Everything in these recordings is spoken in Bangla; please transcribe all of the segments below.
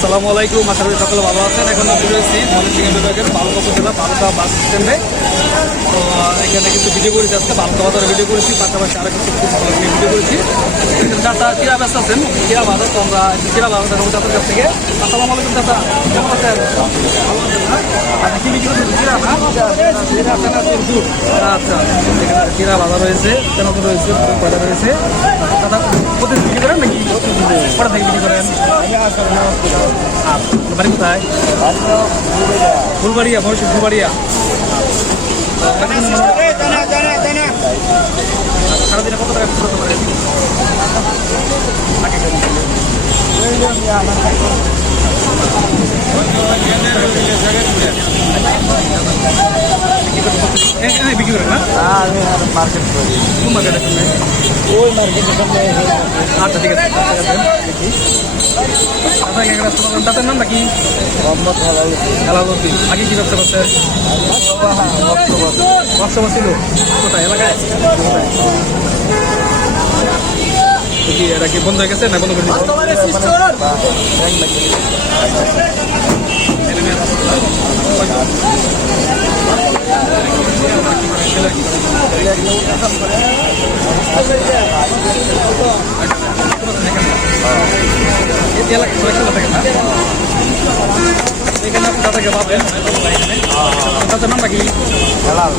আসসালামু আলাইকুম, আশা করি সকলে ভালো আছেন। এখন আমি রয়েছি ময়মনসিংহ বিভাগের বালুকা উপজেলা বালুকা বাস স্ট্যান্ডে। তো এখানে কিছু ভিডিও করেছি আজকে বালুকা বাজারে ভিডিও করেছি, পাশাপাশি আরও কিছু ভিডিও করেছি। চাচা, কিরা ব্যস্ত আছেন? কিরা বাজার তো আমরা কিরা বাজার দেখাবো চাচার কাছ থেকে। আসসালামু আলাইকুম, চাচা। কেমন আছেন? ভালো আছেন আচ্ছা কি বিক্রি করছেন? কিরা আচ্ছা এখানে কিরা বাজার রয়েছে চানাচুর রয়েছে কয়টা রয়েছে। দাদা প্রতিদিন কটা থেকে বিক্রি করেন? বাড়ি কোথায়? ফুলবাড়িয়া মহিষী ফুলবাড়িয়া। সারাদিনে কত টাকা বিক্রি করতে পারেন? এখানে বিক্রি করেন না? মার্কেট করি। সামনে ওই মার্কেটের সামনে আচ্ছা ঠিক আছে ঠিক আছে। এখানে ব্যবসা করেন তাদের নাম নাকি? মোহাম্মদ হালাল হেলালুদ্দিন আগে কি ব্যবসা করতেন? ওয়ার্কশপ ছিল কোথায়? এলাকায়? কি এটা কি বন্ধ হয়ে গেছে না বন্ধ করে দিচ্ছে এই এলাকায় সবাই খেলা থাকে না এখানে আপনি দাদাকে পাবেন দাদার নামটা কি হালাল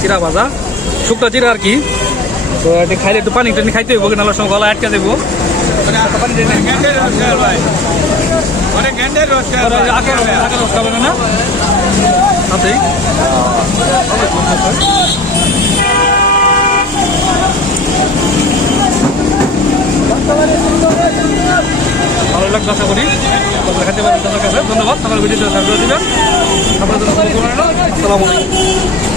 চিরা ভাজা। শুকনো চিরা আর কি। তো খাইলে একটু পানি টানি খাইতে হইব নাহলে সময় গলা আটকে দেবো খাবে না সাথেই ভালো লাগবে আশা করি। খেতে পারেন কাছে। ধন্যবাদ। আমার ভিডিওটা সাবস্ক্রাইব দিবেন। আপনাদের আসসালামু আলাইকুম।